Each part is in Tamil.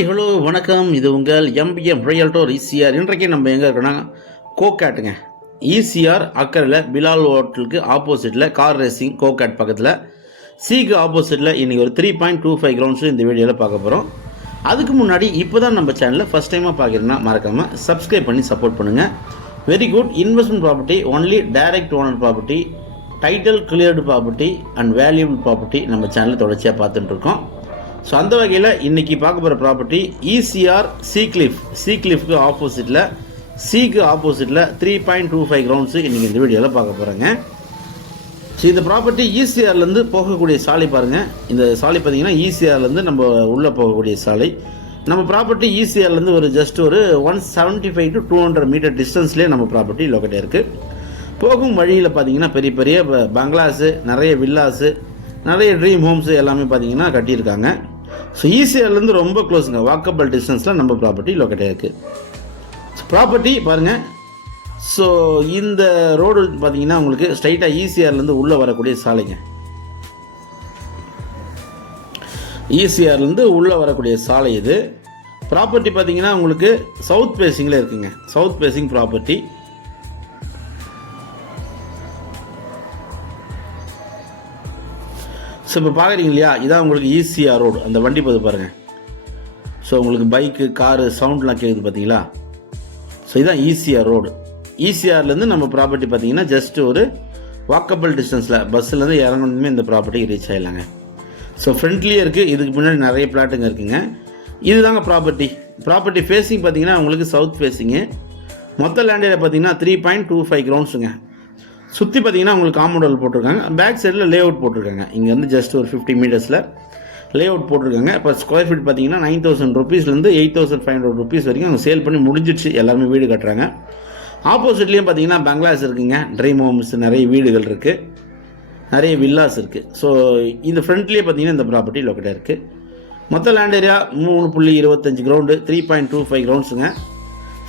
ஹாய் ஹலோ வணக்கம். இது உங்கள் எம்பிஎம் ரியல்டோர் ஈசிஆர். இன்றைக்கு நம்ம எங்கே இருக்கோன்னா கோகேட்டுங்க. ஈசிஆர் அக்கறையில் பிலால் ஹோட்டலுக்கு ஆப்போசிட்டில் கார் ரேசிங் கோகேட் பக்கத்தில் சிக்கு ஆப்போசிட்டில் இன்றைக்கி ஒரு 3.25 கிரவுண்ட்ஸு இந்த வீடியோவில் பார்க்க போகிறோம். அதுக்கு முன்னாடி இப்போ தான் நம்ம சேனலில் ஃபஸ்ட் டைமாக பார்க்குறீங்கன்னா மறக்காமல் சப்ஸ்கிரைப் பண்ணி சப்போர்ட் பண்ணுங்கள். Very good investment property, only direct owner property, title cleared property and valuable property நம்ம சேனலில் தொடர்ச்சியாக பார்த்துட்டுருக்கோம். ஸோ அந்த வகையில் இன்றைக்கி பார்க்க போகிற ப்ராப்பர்ட்டி ஈசிஆர் சீக்லிஃப்க்கு ஆப்போசிட்டில் சிக்கு ஆப்போசிட்டில் 3.25 கிரவுண்ட்ஸு இன்றைக்கி இந்த வீடியோவில் பார்க்க போகிறேங்க. ஸோ இந்த ப்ராப்பர்ட்டி ஈசிஆர்லேருந்து போகக்கூடிய சாலை பாருங்கள். இந்த சாலை பார்த்திங்கன்னா ஈசிஆர்லேருந்து நம்ம உள்ளே போகக்கூடிய சாலை. நம்ம ப்ராப்பர்ட்டி ஈசிஆர்லேருந்து ஒரு ஜஸ்ட் ஒரு 175 to 200 மீட்டர் டிஸ்டன்ஸ்லேயே நம்ம ப்ராப்பர்ட்டி லொக்கேட் இருக்குது. போகும் வழியில் பார்த்திங்கன்னா பெரிய பெரிய பங்களாஸு, நிறைய வில்லாஸு, நிறைய ட்ரீம் ஹோம்ஸு எல்லாமே பார்த்திங்கன்னா கட்டியிருக்காங்க. ஸோ ஈசிஆர்லேருந்து ரொம்ப க்ளோஸுங்க, வாக்கபிள் டிஸ்டன்ஸில் நம்ம ப்ராப்பர்ட்டி லொக்கேட் இருக்குது. ப்ராப்பர்ட்டி பாருங்கள். ஸோ இந்த ரோடு பார்த்திங்கன்னா உங்களுக்கு ஸ்ட்ரைட்டாக ஈசிஆர்லேருந்து உள்ளே வரக்கூடிய சாலைங்க. ஈசிஆர்லேருந்து உள்ளே வரக்கூடிய சாலை இது. ப்ராப்பர்ட்டி பார்த்திங்கன்னா உங்களுக்கு சவுத் ஃபேஸிங்கில் இருக்குங்க. South facing property. ஸோ இப்போ பார்க்குறீங்க இல்லையா, இதான் உங்களுக்கு ஈசிஆர் ரோடு. அந்த வண்டி போது பாருங்கள். ஸோ உங்களுக்கு பைக்கு, காரு சவுண்ட்லாம் கேட்குது பார்த்தீங்களா. ஸோ இதுதான் ஈசிஆர் ரோடு. ஈசிஆர்லேருந்து நம்ம ப்ராப்பர்ட்டி பார்த்தீங்கன்னா ஜஸ்ட் ஒரு வாக்கபிள் டிஸ்டன்ஸில் பஸ்ஸுலேருந்து இறங்கணுமே இந்த ப்ராப்பர்ட்டி ரீச் ஆகிடலாங்க. ஸோ ஃப்ரண்ட்லேயே இருக்குது. இதுக்கு முன்னாடி நிறைய பிளாட்டுங்க இருக்குங்க. இதுதாங்க ப்ராப்பர்ட்டி ஃபேஸிங் பார்த்தீங்கன்னா உங்களுக்கு சவுத் ஃபேஸிங்கு. மொத்த லேண்ட் ஏரியா பார்த்தீங்கன்னா 3.25 கிரவுண்ட்ஸுங்க. சுற்றி பார்த்தீங்கன்னா உங்களுக்கு காம்பவுண்ட் போட்டிருக்காங்க. பேக் சைடில் லே அவுட் போட்டிருக்காங்க. இங்கே வந்து ஜஸ்ட் ஒரு 50 மீட்டர்ஸில் லே அவுட் போட்டிருக்காங்க. இப்போ ஸ்கொயர் ஃபீட் பார்த்தீங்கன்னா 9,000 ருபீஸ்லேருந்து 8,500 ருபீஸ் வரைக்கும் அவங்க சேல் பண்ணி முடிஞ்சிடுச்சு. எல்லாருமே வீடு கட்டுறாங்க. ஆப்போசிட்லேயும் பார்த்தீங்கன்னா பங்களாஸ் இருக்குங்க, ட்ரீம் ஹோம்ஸ், நிறைய வீடுகள் இருக்குது, நிறைய வில்லாஸ் இருக்குது. ஸோ இந்த ஃப்ரண்ட்லேயே பார்த்தீங்கன்னா இந்த ப்ராப்பர்ட்டி லொக்கேட்டாக இருக்குது. மொத்த லேண்ட் ஏரியா 3.25 கிரவுண்டு, 3.25 கிரவுண்ட்ஸுங்க.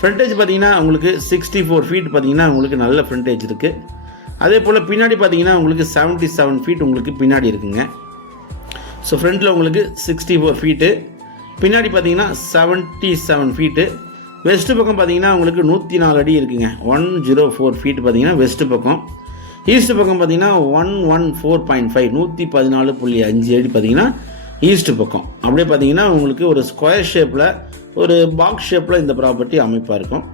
ஃப்ரண்டேஜ் பார்த்தீங்கன்னா உங்களுக்கு 64 ஃபீட் பார்த்தீங்கன்னா உங்களுக்கு நல்ல ஃப்ரண்டேஜ் இருக்குது. அதே போல் பின்னாடி பார்த்தீங்கன்னா உங்களுக்கு 77 ஃபீட் உங்களுக்கு பின்னாடி இருக்குங்க. ஸோ ஃப்ரண்ட்டில் உங்களுக்கு 64 ஃபீட்டு, பின்னாடி பார்த்தீங்கன்னா 77 ஃபீட்டு. வெஸ்ட்டு பக்கம் பார்த்தீங்கன்னா உங்களுக்கு 104 அடி இருக்குங்க. 104 ஃபீட் பார்த்தீங்கன்னா வெஸ்ட்டு பக்கம். ஈஸ்ட்டு பக்கம் பார்த்தீங்கன்னா 114.5 114.5 அடி பார்த்தீங்கன்னா ஈஸ்ட்டு பக்கம். அப்படியே பார்த்தீங்கன்னா உங்களுக்கு ஒரு ஸ்கொயர் ஷேப்பில், ஒரு பாக்ஸ் ஷேப்பில் இந்த ப்ராப்பர்ட்டி அமைப்பாக இருக்கும்.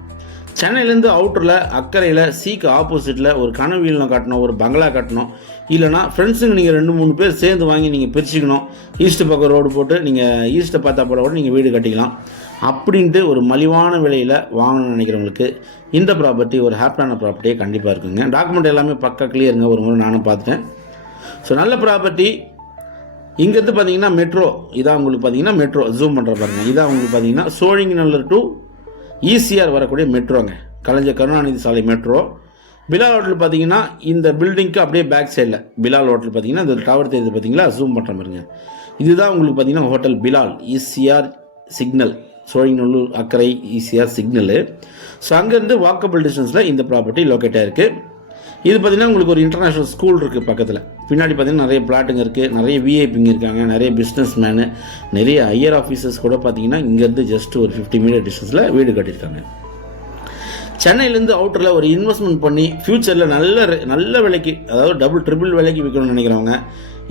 சென்னையிலேருந்து அவுட்டரில் அக்கறையில் சிக்கு ஆப்போசிட்டில் ஒரு கனவீலம் கட்டணும், ஒரு பங்களா கட்டணும், இல்லைனா ஃப்ரெண்ட்ஸுங்க நீங்கள் 2-3 பேர் சேர்ந்து வாங்கி நீங்கள் பிரிச்சுக்கணும். ஈஸ்ட்டு பக்கம் ரோடு போட்டு நீங்கள் ஈஸ்ட்டை பார்த்தா போல கூட நீங்கள் வீடு கட்டிக்கலாம். அப்படின்ட்டு ஒரு மலிவான விலையில் வாங்கணும்னு நினைக்கிறவங்களுக்கு இந்த ப்ராப்பர்ட்டி ஒரு ஹாப்பியான ப்ராப்பர்ட்டியே கண்டிப்பாக இருக்குங்க. டாக்குமெண்ட் எல்லாமே பக்கா கிளியருங்க. ஒரு முறை நானும் பார்த்துட்டேன். ஸோ நல்ல ப்ராப்பர்ட்டி. இங்கேருந்து பார்த்தீங்கன்னா மெட்ரோ, இதான் உங்களுக்கு பார்த்தீங்கன்னா மெட்ரோ ஜூம் பண்ணுற பாருங்க. இதான் உங்களுக்கு பார்த்தீங்கன்னா சோழிங்கநல்லூர் டு ஈசிஆர் வரக்கூடிய மெட்ரோங்க. கலைஞர் கருணாநிதி சாலை மெட்ரோ. பிலால் ஹோட்டல் பார்த்தீங்கன்னா இந்த பில்டிங்க்கு அப்படியே பேக் சைடில் பிலால் ஹோட்டல் பார்த்தீங்கன்னா இந்த டவர் தெரியுது பார்த்தீங்களா, ஜூம் பண்ணுற பாருங்க. இதுதான் உங்களுக்கு பார்த்தீங்கன்னா hotel Bilal, ECR signal, Sholinganallur அக்கறை ஈசிஆர் சிக்னலு. ஸோ அங்கேருந்து வாக்கபிள் டிஸ்டன்ஸில் இந்த ப்ராப்பர்ட்டி லொக்கேட்டாக இருக்குது. இது பார்த்திங்கன்னா உங்களுக்கு ஒரு இன்டர்நேஷ்னல் ஸ்கூல் இருக்குது பக்கத்தில். பின்னாடி பார்த்திங்கன்னா நிறைய பிளாட்டுங்க இருக்குது, நிறைய விஐபிங்க இருக்காங்க, நிறைய பிஸ்னஸ் மேனு, நிறைய ஹையர் ஆஃபீஸர்ஸ் கூட பார்த்திங்கன்னா இங்கேருந்து ஜஸ்ட் ஒரு 50 மீட்டர் டிஸ்டன்ஸில் வீடு கட்டியிருக்காங்க. சென்னையிலேருந்து அவுட்டரில் ஒரு இன்வெஸ்ட்மெண்ட் பண்ணி ஃப்யூச்சரில் நல்ல விலைக்கு, அதாவது டபுள் ட்ரிபிள் விலைக்கு விற்கணும்னு நினைக்கிறவங்க,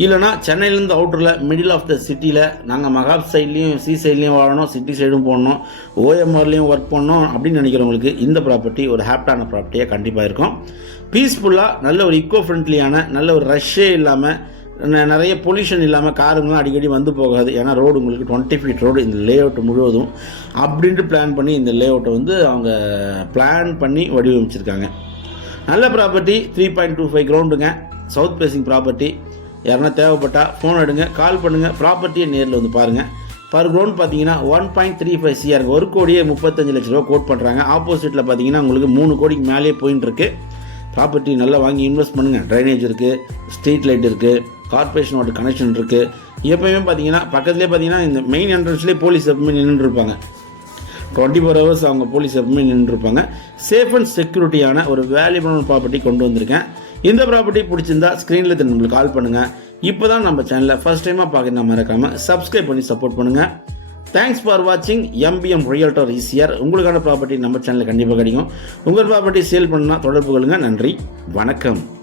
இல்லைனா சென்னையிலேருந்து அவுட்டரில் மிடில் ஆஃப் த சிட்டியில் நாங்கள் மகாப் சைட்லேயும் சி சைட்லேயும் வாழணும், சிட்டி சைடும் போடணும், ஓஎம்ஆர்லேயும் ஒர்க் பண்ணணும் அப்படின்னு நினைக்கிறவங்களுக்கு இந்த ப்ராப்பர்ட்டி ஒரு ஹாப்டான ப்ராப்பர்ட்டியாக கண்டிப்பாக இருக்கும். பீஸ்ஃபுல்லாக, நல்ல ஒரு இக்கோ ஃப்ரெண்ட்லியான, நல்ல ஒரு ரஷ்ஷே இல்லாமல், நிறைய பொல்யூஷன் இல்லாமல், காருங்களாம் அடிக்கடி வந்து போகாது. ஏன்னா ரோடு உங்களுக்கு 20 ஃபீட் ரோடு இந்த லே அவுட் முழுவதும் அப்படின்ட்டு பிளான் பண்ணி இந்த லே அவுட்டை வந்து அவங்க பிளான் பண்ணி வடிவமைச்சிருக்காங்க. நல்ல ப்ராப்பர்ட்டி, 3.25 கிரவுண்டுங்க, சவுத் ஃபேஸிங் ப்ராப்பர்ட்டி. யாருன்னா தேவைப்பட்டால் ஃபோன் எடுங்க, கால் பண்ணுங்கள், ப்ராப்பர்ட்டியை நேரில் வந்து பாருங்கள். பர் கிரவுண்ட் பார்த்தீங்கன்னா 1.35 CR, 1 கோடியே 35 லட்ச ரூபா கோட் பண்ணுறாங்க. ஆப்போசிட்டில் பார்த்தீங்கன்னா உங்களுக்கு 3 கோடிக்கு மேலேயே போயின்னு இருக்குது. ப்ராப்பர்ட்டி நல்லா வாங்கி இன்வெஸ்ட் பண்ணுங்கள். ட்ரைனேஜ் இருக்குது, ஸ்ட்ரீட் லைட் இருக்குது, கார்பரேஷனோட கனெக்ஷன் இருக்குது. எப்போயுமே பார்த்தீங்கன்னா பக்கத்துலேயே பார்த்தீங்கன்னா இந்த மெயின் என்ட்ரன்ஸ்லேயே போலீஸ் எப்பவுமே நின்றுருப்பாங்க. 24 hours அவங்க போலீஸ் எப்பவுமே நின்றுருப்பாங்க. சேஃப் அண்ட் செக்யூரிட்டியான ஒரு வேல்யூபிளான ப்ராப்பர்ட்டி கொண்டு வந்திருக்கேன். இந்த ப்ராப்பர்ட்டி பிடிச்சிருந்தா ஸ்க்ரீனில் நம்மளுக்கு கால் பண்ணுங்கள். இப்போ தான் நம்ம சேனலில் ஃபஸ்ட் டைமாக பார்க்குறதா மறக்காமல் சப்ஸ்கிரைப் பண்ணி சப்போர்ட் பண்ணுங்கள். தேங்க்ஸ் ஃபார் வாட்சிங் எம்பிஎம் ரியல்டர் ஈசிஆர். உங்களுக்கான ப்ராப்பர்ட்டி நம்ம சேனலில் கண்டிப்பாக கிடைக்கும். உங்கள் ப்ராப்பர்ட்டி சேல் பண்ணால் தொடர்பு கொள்ளுங்கள். நன்றி, வணக்கம்.